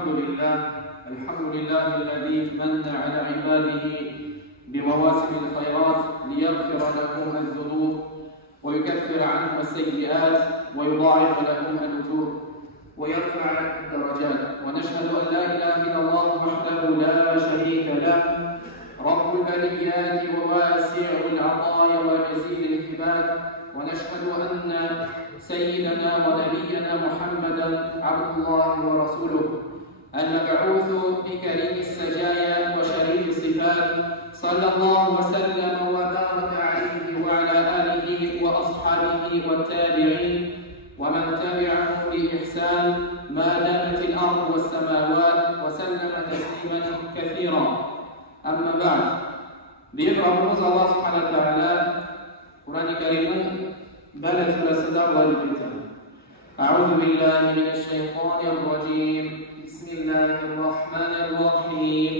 الحمد لله الذي من على عباده بمواسم الخيرات ليغفر لهم الذنوب ويكفر عنهم السيئات ويضاعف لهم الأجور ويرفع الدرجات، ونشهد أن لا إله إلا الله وحده لا شريك له رب البريات وواسع العطايا وجزيل الهبات، ونشهد أن سيدنا ونبينا محمدا عبد الله ورسوله المبعوث بكريم السجايا وشريف الصفات، صلى الله وسلم وبارك عليه وعلى آله وأصحابه والتابعين ومن تبعهم بإحسان ما دامت الأرض والسماوات وسلم تسليما كثيرا. أما بعد، بإكرام الله سبحانه وتعالى قرآن كريم بلد ثلاثة والبيتان. أعوذ بالله من الشيطان الرجيم. بسم الله الرحمن الرحيم.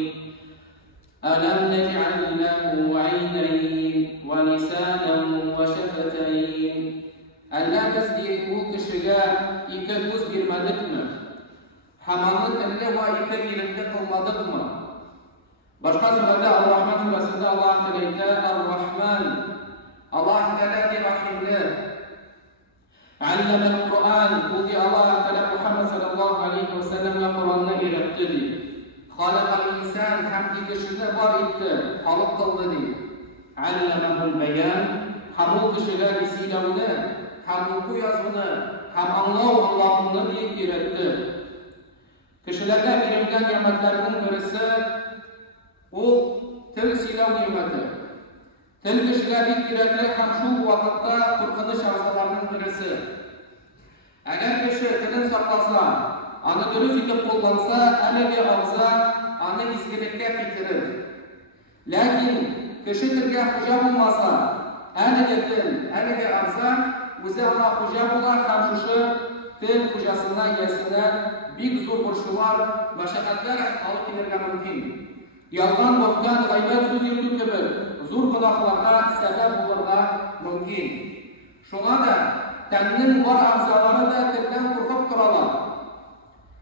ألم نجعل له عينين ولسانا وشفتين. Allah tasdi bu kişiga iki göz girmedik mi? Hamanlık elle ve iki birinde kılmadık mı? Başka surede Ar-Rahman suresinde Allah Teala Ar-Rahman, Allah Teala di rahimli, Allama Al-Quran, bu di Allah Teala Muhammed sallallahu aleyhi ve sellem'le Kur'an'ı öğretti. Halakal insan hamdi kişide var etti, halık kıldı di. Allamahul beyan, hamul kişiga risilevni, ham oku yazını, ham anlav Allah'ını deyip öğretti. Kişilerden birimden nimetlerinin birisi o til silav nimeti. Til kişiler bir gerekli ham şu vakitte kurkınış arızalarının birisi. Eğer kişi tilin saklasa, anı dürüst itip kullansa, elege ağza, anı izgilikle bitirir. Lakin kişi tilge hücab olmasa, elege til, elege ağza, bize Allah hücab olar, ham şuşu til hücasından yesinden bir zor burşu var, meşakkatler alıp gelirge mümkün. Yalgan boktan gaybet söz yürüdük gibi zor günahlarga sebep olurga mümkün. Şuna da tennin var ağzaları da tilden korkup duralar.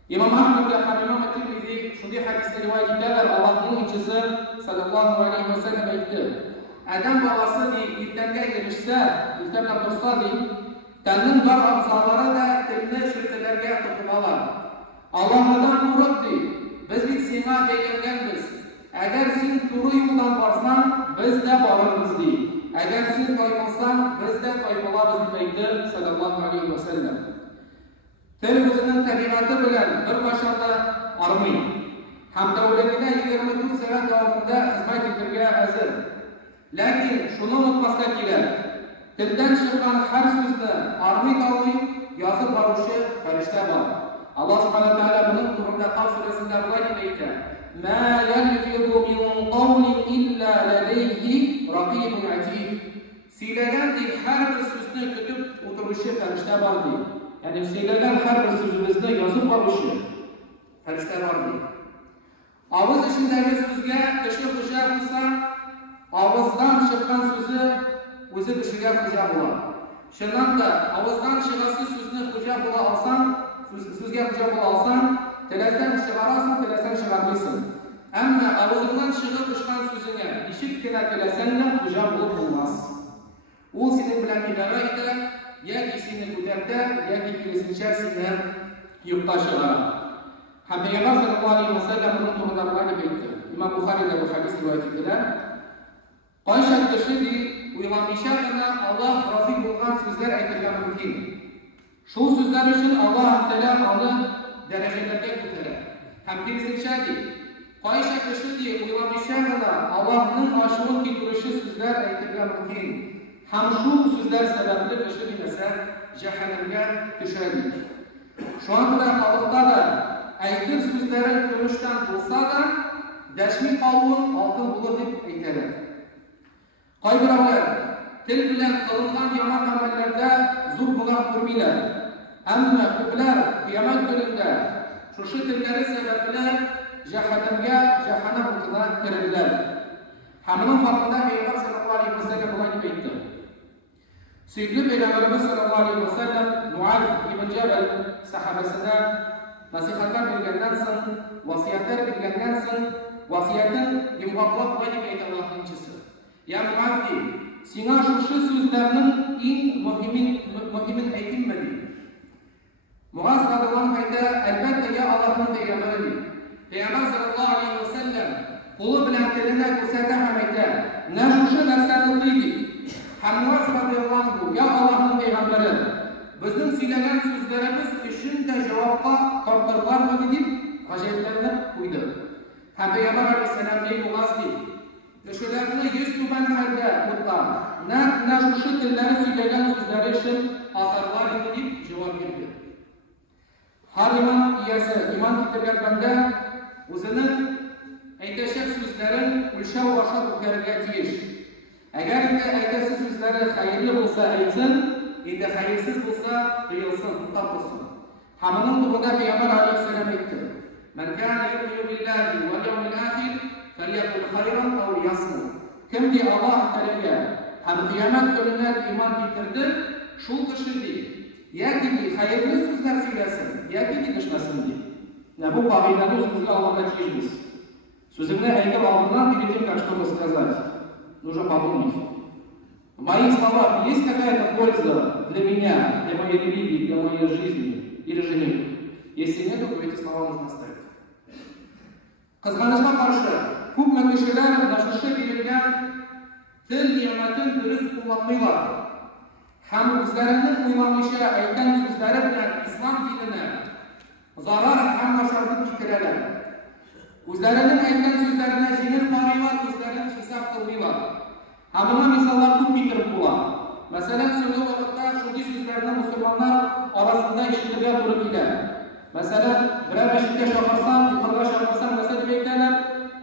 İmam Ahmed ve İmam Tirmizi şunday hadisde rivayet ederler. Allah'ın elçisi sallallahu aleyhi ve sellem aytdı. Adam babası iltenge girişse, iltemle dursa tennin var ağzaları da tilni şirkelerge tutunalar. Allah'tan korkup biz bir sima beğengenmiz. Eğer sen doğru yoldan varsan, biz de varırız deyip. Eğer sen kaybolsan, biz de kaybolabız deyipti sallallahu aleyhi ve sellem. Til özünün tabiatı bilen bir başında armay. Hem devletine 24 sene davamında hizmet ettirge hazır. Lakin şunu unutmazsa kerak. Tilden çıkan her sözde armay kalmay, yazıp varışı ferişte var. Allah subhanahu wa ta'ala bunun Kur'an'da Kaf suresinde böyle deyip مَا يَلْفِظُ مِنْ قَوْلٍ إِلَّا لَدَيْهِ رَقِيبٌ عَتِيدٌ. Söylenen değil her bir sözünü kütüp oturuşu ferişte var değil. Yani söylenen her bir sözümüzde yazıp varışı ferişte var değil. Ağız içindeki sözge kişi hücab olsa, ağızdan çıkan sözü özü kişiye hücab olar. Şundan da ağızdan çıkası sözünü hücab ola alsan, sözge hücab ola alsan, telesen çıkarasın, telesen çıkarmıyorsun. Ama ağzından çıkıp çıkan sözüne işitkine telesenle hücab olup olmaz. O senin bilen idare eder, ya ki seni güderde, ya ki kilisinin içerisinde yurttaşılar. Peygamber sallallahu aleyhi ve sellem bunun turunda böyle bektir. İmam Bukhari'de bu hadis rivayet edilir. Qayşak kişi uyulamışa kadar Allah rafik olan sözler aytırgan mümkün. Şu sözler için Allah Teala onu derecelerge götürer. Hem birisi şadi, qayşak kişi uyulamışa kadar Allah'ın aşığın getirişi sözler aytırgan mümkün. Hem şu sözler sebeple kişi bilmese cehennemge düşerdi. Şu anda halkta da aytır sözlerin görüşten bulsa da deşmi kavun altın bulur deyip aytırır. Qaybıravlar, til bilen kılıngan yaman amellerde zor günah görmeyler. Ama köpler kıyamet gününde şu tilleri sebeple cehennem otuna girirler. Hamının hakkında Peygamber sallallahu aleyhi ve sellem olayını aytdı. Sevgili Peygamberimiz sallallahu aleyhi ve sellem Muaz ibn Cebel sahabesine nasihatlar bergandan so'ng, vasiyatlar bergandan so'ng, vasiyatni yumg'oqlab qo'yib aytdi Allohninchisi. Ya Muhammed, senga shu so'zlarning eng muhimini aytdimmi dedi. Muaz radhiyallohu anhu albatta ya Allohning payg'ambari. Payg'ambar sallallohu alayhi vasallam qo'li bilan tilini ko'rsatdi ham aytdi. Na shu narsani qildi. Muaz radhiyallohu anhu ya Allohning payg'ambari, bizning siylagan so'zlarimiz shunday javobga tortilganmi deb g'ajablanib qo'ydi. Payg'ambar alayhisalom ey Muaz shularni yuz tuban halda o'tgan. Na shu tillarni siylagan so'zlari uchun oxirlar deb javob berdi. Har iman iyasi iman keltirgan banda o'zining aytashak so'zlarini o'lchov boshqa o'tkarga tegish. Agar aytasi so'zlari xayrli bo'lsa aytsin, endi xayrsiz bo'lsa qilsin, topilsin. Hamının bunda Peygamber Aleyhisselam aytdi. "Men kana yu'minu billahi wal yawmil akhir falyaqul khayran aw liyasmut." Kimki Alloh taolaga ham qiyomat kunida iymon keltirdi, shu kishi yoki xayrli so'zlar so'ylasin, yoki tegishmasin deydi. Bu qoidani o'zimizga olib kelamiz. So'zimni aytib oldimdan перед тем, как что-то сказать, нужно подумать. В моих словах есть какая-то польза для меня, для моей религии, для моей жизни или же нет? Если нет, то эти слова нужно оставить. Qizg'anishga qarshi ko'p kishilar nashishga berilgan til ne'matini durust qo'llanmaylar. Ham o'zlarining o'ylanishiga aytgan so'zlari bilan islom dinini zarar hamma shartni keltiradilar. O'zlarining aytgan so'zlarini jingil qaraylar, o'zlarini hisob qilmaylar. Hamma misollar ko'p keltirib bo'ladi. Masalan, so'nggi vaqtda shunday so'zlarni musulmonlar orasida eshitishga to'g'ri keladi. Masalan, biror masjidga chaqirsam, yuqoriga chaqirsam, masalan aytadilar,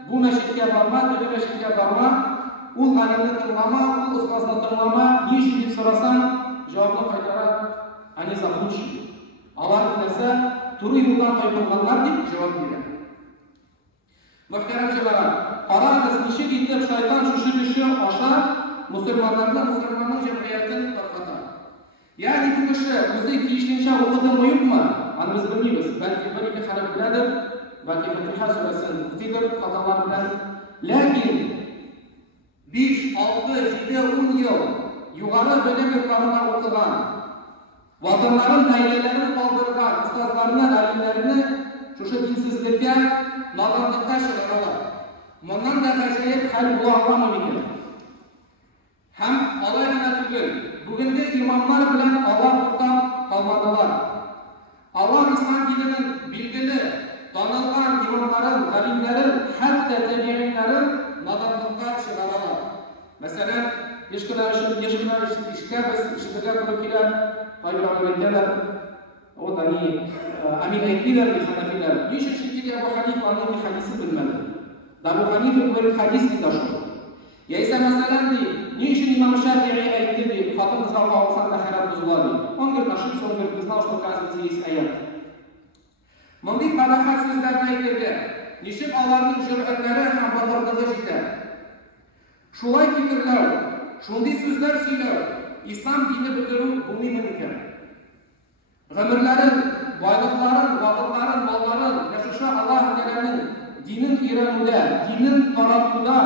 bu masjidga borma, bu masjidga borma, u g'alimni tilama, u ustozni tilama, nish deb so'rasam, javobni qaytarib, "Ani zabuch." Alloh desa, turli yo'ldan qaytarganlar deb javob beradi. Muhtaram javob, qaranglar, nishib yetib shayton shu osha musulmonning jamiyatini tarqatadi. Ya'ni bu kishi o'zi kiyishlicha o'qidimi yo'qmi? Mana biz bilmaymiz. Balki bir-ikki harf biladir, balki Fatiha surasini o'qiydir, xatolar bilan. Lekin 5, 6, 7, 10 yil yuqori bilim yurtlarida o'qigan, vatanlarin, ailalarini qoldirgan ustozlarni, alimlarini shu dinsizlikka, nodonlikka shig'irlar. Bundan da g'ajayib hal bo'lolmaydi. Ham Allohga tugul, bugungi imomlar bilan Alloh to'xtab qolmadilar. Alloh islom dinining belgili, tanilgan imomlarin, alimlarin, hatto tabiinlarin nodonlikka shig'irlar. Masalan, ishga biz ishga to'g'ri keladi. Qayerlardalar? O'dani amin aytdilar deb hanafilar. Nish shunday Abu Hanifaning hadisi bilmadi. Abu Hanifa bir hadis dashdi. Ya esa masalan nish Imom Shafi'i aytdi deb xotin qizlar o'qisanda hayrat buziladi. Onlar наши so'ngir bizlar что оказывается есть аят. Bunday qadahat so'zlarni aytdi. Nishib Allohning jur'atlari ham botirligi yetadi. Shulay fikrlar, shunday so'zlar so'ylab, islom dini bitiruv bo'lmaydi ekan. G'amirlarin, boyliqlarin, vaqtlarin, mollarin, yashashi Alloh taolaning dinin iramida, dinin tarattuda,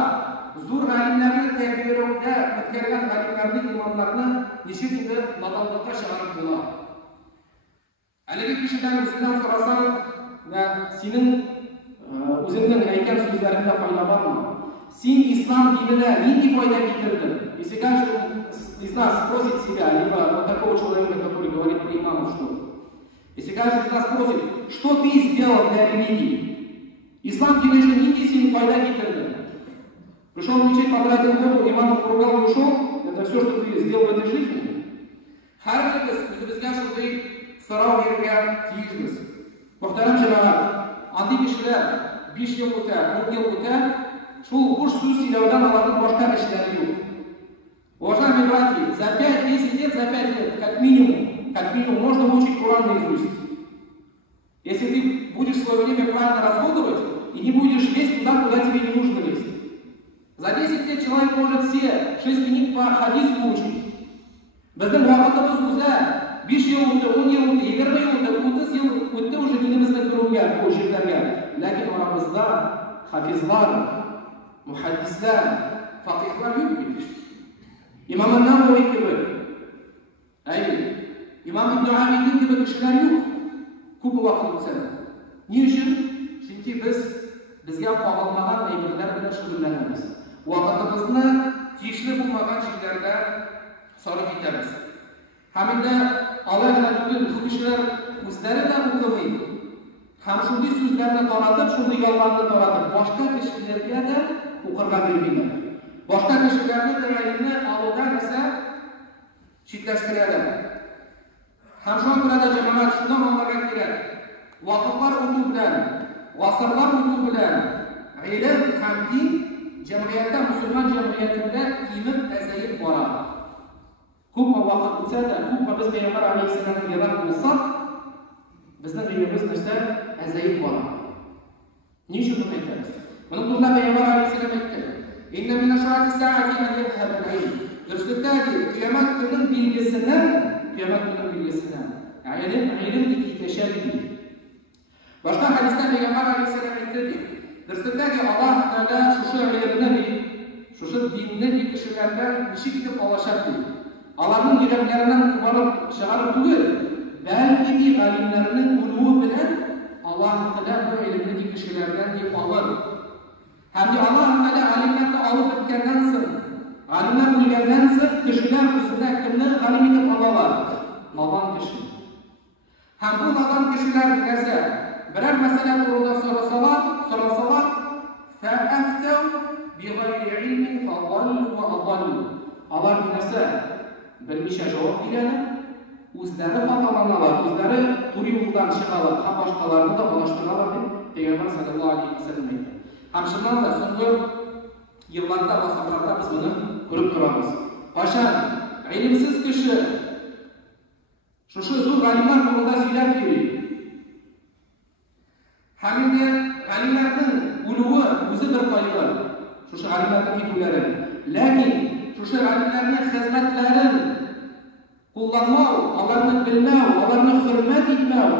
zo'r alimlarni tarbiyalashda o'tkargan alimlarning imomlarni nishib edi nodonlikka shig'irib bo'ladi. Haligi kishidan o'zidan so'rasam va sening o'zingning aytgan so'zlaringda foyda bormi? Sen islom dinida nima foyda keltirding? Если каждый из нас спросит себя, либо вот такого человека, который говорит про имамов, что? Если каждый из нас спросит, что ты сделал для религии? Ислам тебе же не сильно файда келтирdi. Пришел в мечеть, потратил году, имамов поругал и ушел. Это все, что ты сделал в этой жизни. Har birimiz o'zimizga shunday so'rov bergan tiyishmiz. Muhtaram jamoat, andi kishilar 5 yil o'ta, 10 yil o'ta shu bo'sh suv silovdan oladi boshqa ishlari yo'q. Уважаемые братья, за 5-10 лет, за 5 лет, как минимум, можно выучить Коран наизусть. Если ты будешь свое время правильно расходовать и не будешь лезть туда, куда тебе не нужно лезть. За 10 лет человек может все 6 книг по хадису выучить. Bizning vaqtimiz o'za 5 yil o'tdi, 10 yil o'tdi, 20 yil o'tdi, 30 yil o'tdi o'sha dinimizda ko'rilgan bu she'rlarga. Lekin oramizda hafizlar, muhaddislar, faqihlar yo'q. Imom an-Navoiy kabi, Imom Ibn Abidin kabi kishilar yo'q. Ko'p vaqt o'tsa. Nima uchun? Chunki bizga qo'g'ilmagan ilmlar bilan shug'ullanamiz. Vaqtimizni tegishli bo'lmagan ishlarga sarf etamiz. Hamda Alloh taoloning bu kishilar o'zlari ham o'qimaydi. Ham shunday so'zlarni taratib, shunday yolg'onni taratib, boshqa kishilarga da o'qirgan bilmaydi. Boshqa kishilarning tayyorligini Allohdan esa chetlashtiradi. Ham shunday bo'ladi jamoat shunday bo'lmagan kerak. Vaqtlar o'tib bilan, asrlar o'tib bilan ilm ham din jamiyatda, musulmon jamiyatida kemib azayib boradi. Ko'p vaqt o'tsa-da, ko'p biz Payg'ambar alayhisolamga yarat bo'lsak, bizning ilmimiz esa azayib boradi. Nechun buni aytamiz? Buni Alloh Payg'ambar alayhisolam aytdi. Inna min ashrati sa'ati an yadhhab al-ilm. Dursudagi qiyomat kunining belgisidan, ilm ketishadi. Boshqa hadisda Payg'ambar alayhisolam aytdi. Dursudagi Alloh taolo shu dinni kishilardan nishib etib olashadi. Ularning yuraklaridan borib chiqarib tugul, balki alimlarning ulug'i bilan Alloh taolo bu ilmni kishilardan deb olur. Hamda Alloh taolo alimlarni olib bitgandan so'ng, alimlar bo'lgandan so'ng kishilar o'zida kimni alim etib oladi? Nodon kishi. Ham bu nodon kishilar esa biror masala to'g'risida so'rasalar, fa'aftaw bighayri ilmin fadallu wa adallu. Ular esa bilmisha javob beradi, o'zlari xatolanadi, o'zlari to'g'ri yo'ldan chiqadi, ham boshqalarni da alashtiradi deb Payg'ambar sallallohu alayhi vasallam aytdi. Ham shundan da so'nggi yillarda va asrlarda biz buni ko'rib turamiz. Qachon ilmsiz kishi shu zo'r alimlar to'g'risida so'ylab beradi. Hamda alimlarning ulug'i o'zi bir qoida. Shu alimlarning ketuvlari. Lekin shu alimlarning xizmatlarini qo'llanmoq, ularni bilmoq, ularni hurmat etmoq,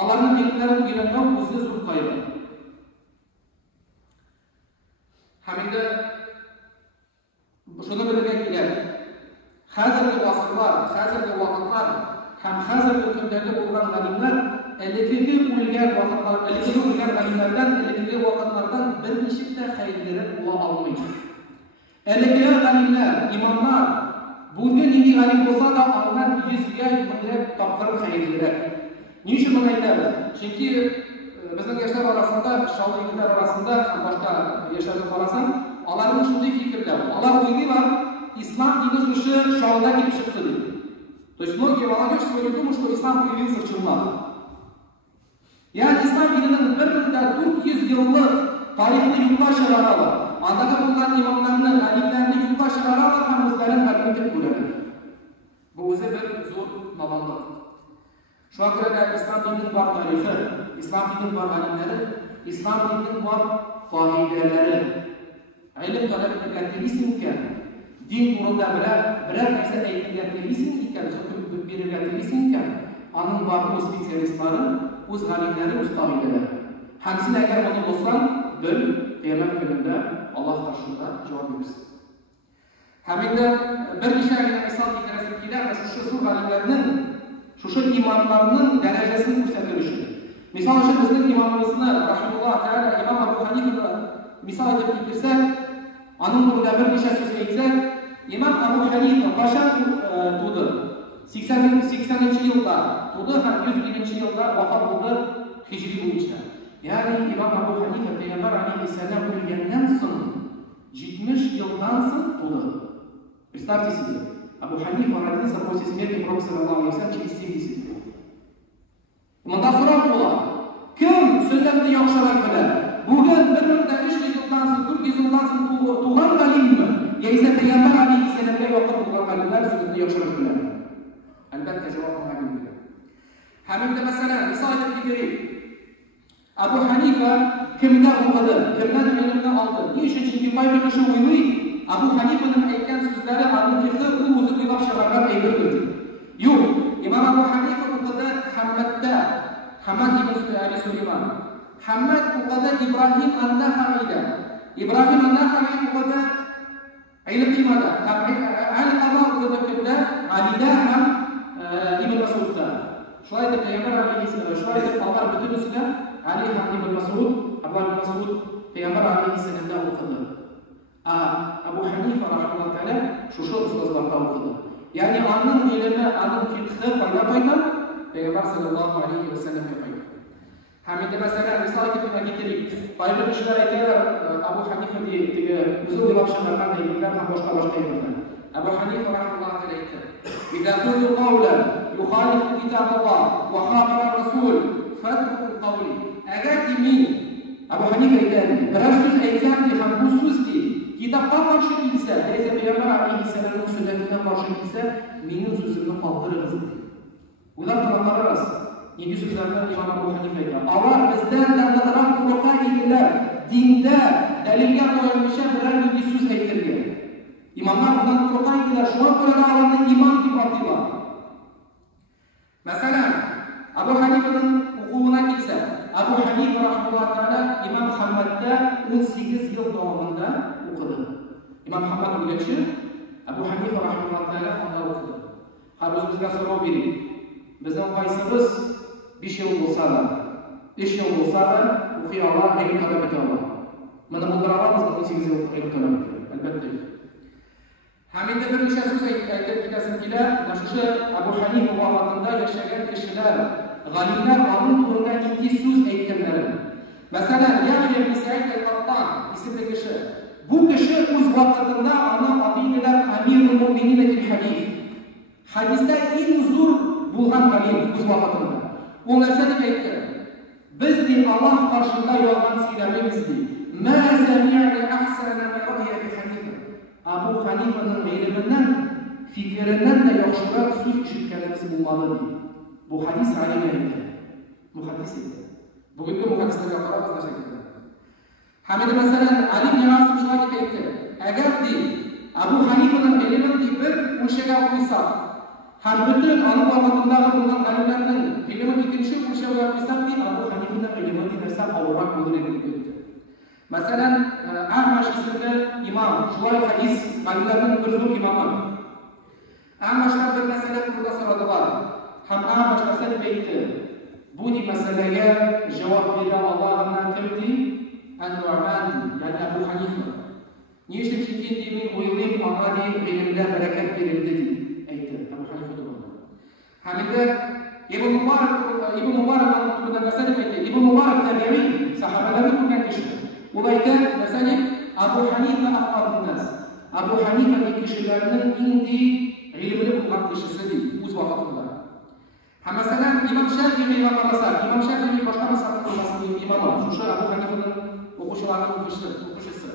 ularning ilmlarini o'rganmoq o'zi zo'r qoida. Hamda shuni bilib keladi. Hozirgi asrlar, hozirgi vaqtlar ham hozirgi kundagi bo'lgan alimlar ilgari bo'lgan vaqtlar, ilgari bo'lgan alimlardan, ilgari vaqtlardan bir nechta xayrlar bo'la olmaydi. Ilgari alimlar, imomlar bugun nima alim bo'lsa da ondan 100 ga minglab topqir xayrlar. Nechun buni aytamiz? Chunki bizning yoshlar orasida, shogirdlar orasida, boshqa yoshlarga qarasam, ularning shunday fikrlar. Ular o'ylaydilar, islom dini shu shohda kelib chiqdi deb. То есть многие молодежь сегодня думают, что ислам появился в Черногории. Ислам dinining 1400 yillik tarixni yutib chiqaradi. Andaqa bo'lgan imomlarni, alimlarni yutib chiqaradi, ham o'zlarining tarbiya bo'ladi. Bu o'zi bir zo'r nodonlik. Shu orqali islom dinining bor tarixi, islom dinining bor alimlari, islom dinining bor qoidalari, ilm talab etilayotgan ekan. Din to'g'risida biror narsa aytilgan ekan, hukm berilgan ekan, uning bor o'z spetsialistlari, o'z alimlari, o'z qoidalari. Hamsin agar buni bo'lsa, bil, qiyomat kunida Alloh qarshida javob bersin. Hamda bir nechta islom dinida shu alimlarning, shu imomlarning darajasini ko'rsatilishi. Misol uchun bizning imomimizni rahimahulloh taala Imom Abu Hanifa misol deb keltirsak, uning o'rnida bir nechta so'z aytsak, Imom Abu Hanifa qachon tug'di? 80-yilda tug'di, ham 100-yilda vafot bo'ldi hijriy bo'yicha. Ya'ni Imom Abu Hanifa Payg'ambar alayhissalom o'lgandan so'ng 70 yildan so'ng tug'di. Представьте себе, Абу Ханифа родился после смерти Пророка саллаллаху алейхи вассалам через 70 лет. Bundan so'rab bo'ladi. Kim sunnatni yaxshiroq biladi? Bugun 1300 yildan so'ng, 400 yildan so'ng tug'ilgan alimmi? Yoki Payg'ambar alayhissalomga yoqib bo'lgan alimlar sunnatni yaxshiroq biladi? Albatta javob ma'lum bo'ladi. Hamda masalan, misol kelib ko'ring. Abu Hanifa kimdan o'qidi? Kimdan ilmni oldi? Nechunki Payg'ambar shu o'ylaydi. Abu Hanifaning aytgan so'zlari Abu Fiqh u o'zi o'ylab chiqargan aytib o'tdi. Yo'q, Imom Abu Hammad ibn Abi Sulaiman. Hammad buqada Ibrahim an-Nakhai'da. Ibrahim an-Nakhai buqada ilm nimada? Al-Qama buqada kimda? Alida ham Ibn Mas'udda. Shulay deb Payg'ambar alayhissalom, shulay deb Alloh butun ustiga Ali ham Ibn Mas'ud, Abdullah ibn Mas'ud Payg'ambar alayhissalomda o'qidi. Abu Hanifa rahimahulloh taala shu ustozlardan o'qidi. Ya'ni onun ilmi, onun fiqhi paydo bo'ldi. Payg'ambar sallallohu alayhi vasallamga qo'ydi. Hamida masalan misol keltirib, ba'zi kishilar aytadilar Abu Hanifa degan uzun dilobshalardan deydilar ham boshqa aytadilar. Abu Hanifa rahimahulloh taala aytdi: "Idza qultu qawlan yukhalifu kitaballoh wa khabara rasul fatruku qawli." Agar men Abu Hanifa aytadi, biror so'z aytsamki ham bu so'zki kitobga qarshi kelsa, esa Payg'ambar alayhissalomning sunnatiga qarshi kelsa, mening so'zimni qoldirasiz. Ular qararasiz. Nega so'zlarni Imom Abu Hanifa aytadi? Allah bizdan tanlagan qo'rqa edilar. Dinda dalilga qo'yilmish biror bir so'z aytilgan. İmamlar bundan qo'rqa edilar. Shunga ko'ra ularni imom deb ataydilar. Masalan, Abu Hanifaning o'quvuna kelsa, Abu Hanifa rahimahulloh taala Imom Muhammadda 18 yil davomida o'qidi. Imom Muhammad o'qishi Abu Hanifa rahimahulloh taala onda o'qidi. Har o'zimizga savol bering. Bizning qaysimiz 5 yil bo'lsa-da, 5 yil bo'lsa-da o'qiy oladi, ilm talab eta oladi. Mana bundan olamiz 18 yil ilm talab etadi. Albatta. Hamida bir necha so'z aytib ketasinkilar, mana Abu Hanifa vaqtida yashagan kishilar, g'alimlar onun to'g'rida ikki so'z aytganlar. Masalan, Yahya ibn Sa'id al-Qattan ismli kishi. Bu kishi o'z vaqtida ana aqidlar Amirul Mu'minin fil hadis. Hadisda eng zo'r bo'lgan g'alim o'z vaqtida. U narsani aytdi. Biz Alloh qarshida yolg'on siylamaymiz. Ma sami'na ahsana ma ra'iya bi Hanifa. Abu Hanifaning ilmidan, fikridan da yaxshiroq so'z eshitganimiz bo'lmadi. Bu hadis alimiydi. Muhaddis edi. Bugungi muhaddislarga qarab tashakkur. Hamida masalan Ali ibn Asim shunday aytdi. Agar Abu Hanifaning ilmini bir o'shaga qo'ysa, har butun aniq vaqtidagi bo'lgan alimlarning ilmini ikkinchi o'shaga qo'ysaki, Abu Hanifaning ilmini narsa avvalroq bo'ladi deb aytdi. Masalan, Ahmad ismli imom, shulay hadis alimlarning bir zo'r imomi. Ahmaddan bir masala turida so'radilar. Ham Ahmad masala aytdi. Bu masalaga javob bera oladigan kimdi? An-Nu'man, ya'ni Abu Hanifa. Nechta chunki men o'ylayman, Muhammadiy ilmda barakat berildi deb aytdi Abu Hanifa to'g'ri. Hamida Ibn Mubarak to'g'rida masala aytdi. Ibn Mubarak tabi'iy sahobalarning ko'rgan kishi. U aytdi, masalan, Abu Hanifa afqarun nas. Abu Hanifa kishilarning indi ilmli bo'lgan kishisi deb o'z vaqtida. Ha masalan Imom Shafi'i va qarasak, Imom Shafi'i boshqa masala qilmaslik imomi, shu Abu Hanifaning o'quvchilarining o'quvchisi.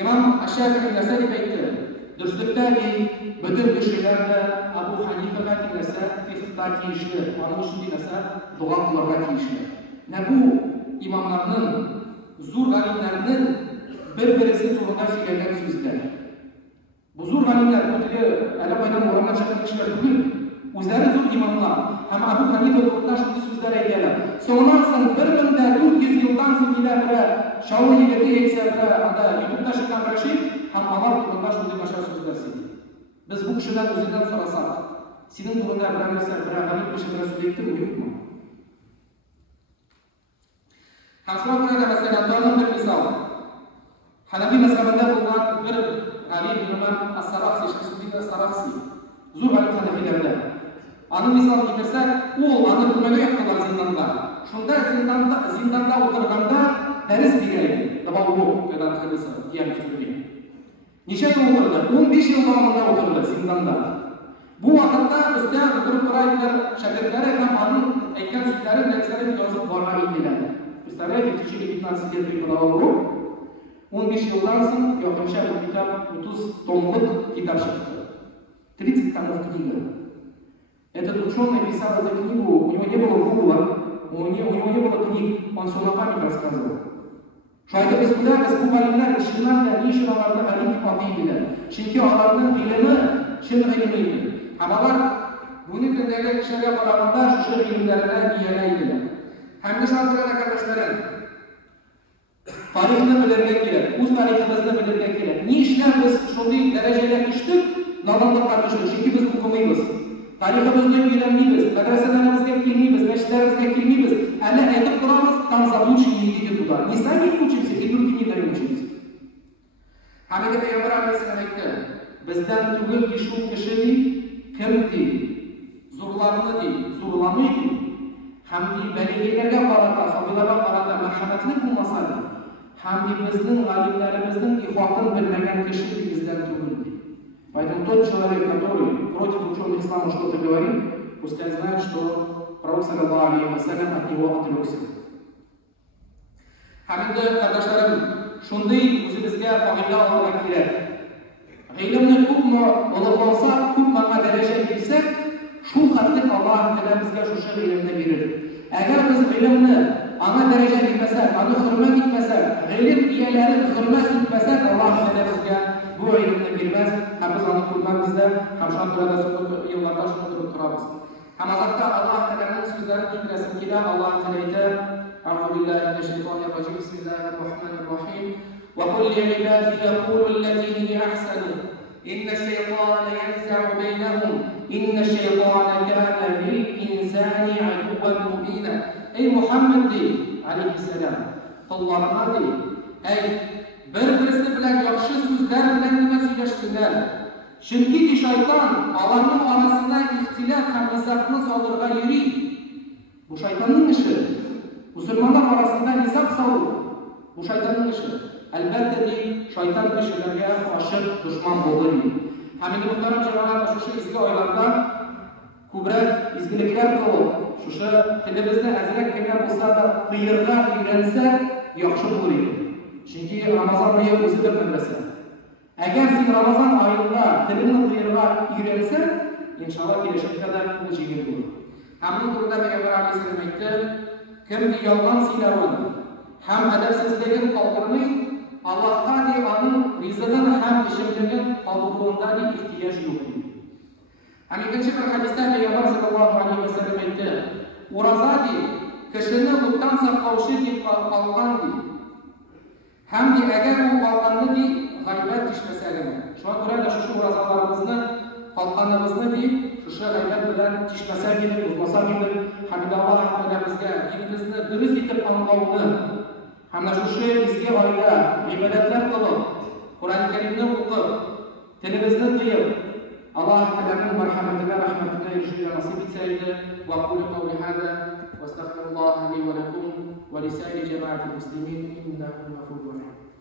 Imom Shafi'i nasari aytdi, durslikdagi butun kishilarda Abu Hanifaga kelsa, fiqhda kelishdi, ana shunday narsa lug'atlarga kelishdi. Bu imomlarning zo'r alimlarning bir-birisi to'g'ri so'zlagan so'zlar. Bu zo'r alimlar o'tiga alabaydan o'rnab chiqqan kishilar bugun o'zlari zo'r imomlar. Hamma Abu Hanifa to'g'risida shunday so'zlar aytganlar. So'ngan 1400 yildan so'ng Shauliyga tegsa, anda YouTube'da chiqqan kishi ham Alloh to'g'risida shunday boshqa so'zlar so'zlaydi. Biz bu kishilar o'zidan so'rasak, sening to'g'rida bir narsa, bir g'alib kishilar so'zlaydimi, yo'qmi? Hansroqlarda masalan doim bir misol. Hanafi mazhabida bo'lgan bir g'alib Imom As-Saraqsi, Shaykh As-Saraqsi, zo'r g'alib Hanafilarda. Ana misol keltirsak, u ana nimaga yo'qlar zindonda. Shunda zindonda o'tirganda dars beradi. Davom qilgan hadisi deyapti. Necha yil o'tirdi? 15 yil davomida o'tirdi zindonda. Bu vaqtda ustoz o'tirib turadilar, shogirdlari ham uning aytgan so'zlari darslarini yozib borgan edilar. Ustalar yetishib bitmasi kelib qoldi. 15 yildan so'ng yo'qimcha bu kitob 30 tomlik kitob chiqdi. 30 tomlik kitob. Этот ученый писал эту книгу, у него не было гугла, у него не было книг, он все на память рассказывал. Что это государство, скупалинар, шиманда, нишеваларда, алим папийлер. Çünkü onların ilimi, şim ilmiydi. Amalar bunu gündeki kişiye kararında şu ilimlerine yiyeneydiler. Hamda şu anda arkadaşlarım, tarihini bilirmek gerek, o'z tariximizni bilirmek gerek. Ni ishlar biz shunday darajaga tushdik, nodonlikqa tushdik, chunki biz o'qimaymiz. Tariximizni o'rganmaymiz, madrasalarimizga kelmaymiz, masjidlarimizga kelmaymiz. Hali aytib turamiz, там заученники туда. Не сами учимся, и другие не даем учиться. Hamda Payg'ambar alayhisalom aytdi, bizdan tug'ildi shu kishi kim deydi, zo'rlarni deydi, zo'rlamaydi. Hamdi baligiylarga qarata, sahobalarga qarata marhamatli bo'lmasa, hamdi bizning g'aliblarimizning ifoqini bilmagan kishi bizdan tug'ildi. Поэтому тот человек, который против ученых ислама что-то говорит, пускай знает, что Пророк саллаллаху алейхи ва саллям от него отрекся. Hamda qardoshlarım, shunday o'zimizga qoida olmak kerak. Ilmni ko'pmi ulug'lansa, ko'p daraja yetsak, shu qadar Alloh taolo bizga shu ilmni beradi. Agar biz ilmni ana daraja yetmasak, ana hurmat etmasak, ilm egalarini hurmat etmasak, Alloh taolo bizga bu ilmni bermas. Ham biz uni ko'rmamizda, ham shu turada yillarda shuni turamiz. Hamazatda Alloh taoloning so'zlari tinglasin kela, Alloh taolo aytadi: "A'udhu billahi minash shaytonir rojim. Bismillahir rohmanir rohim. Wa qul li ibadi yaqulu allati hiya ahsan. Inna ash-shaytana yanza'u baynahum. Inna ash-shaytana kana lil-insani 'aduwwan mubina." Ey Muhammad alayhissalom, Allohga ey bir-birisi bilan yaxshi so'zlar bilan nima so'zlashsinlar. Chunki shayton ularning orasida ixtilof va nizaqni sodirga yuradi. Bu shaytonning ishi. Musulmonlar orasida nizaq solib, bu shaytonning ishi. Albatta shayton kishilarga qarshi dushman bo'ladi. Hamda muhtaram jamoalar, shu izgi oylarda ko'proq izgiliklar qilib, shu tilimizni azrak kelgan bo'lsa-da, qiyirga o'rgansa yaxshi bo'ladi. Chunki Ramazon oyi o'zida madrasa. Agar sen Ramazon oyida tilni qiyirga o'rgansang, inshaalloh kelishga bu yengil bo'ladi. Hamda turda Payg'ambar alayhisalom aytdi, kimki yolg'on so'zlaydi, ham adabsizligini qoldirmay, Allohga uning rizqini ham ishimligini qoldirishga ehtiyoj yo'q. Ikkinchi bir hadisda Payg'ambar sallallohu alayhi vasallam aytdi, "Urazadi kishini o'tdan saqlovchi deb qolgandi. Hamda agar u qolgandi g'aybat tishmasagina." Shuna ko'ra shu urazlarimizni qolganimizni shu g'aybat bilan tishmasagina, o'zmasagina, hamda Alloh taolomizga dinimizni durust etib anglovni, hamda shu bizga oila ibodatlar qilib, Qur'oni Karimni o'qib, tilimizni tiyib, Allah تعالى مرحمتنا رحمتنا يرجى نصيب سعيد. وأقول قولي هذا واستغفر الله لي ولكم ولسائر جماعة المسلمين إنه غفور رحيم.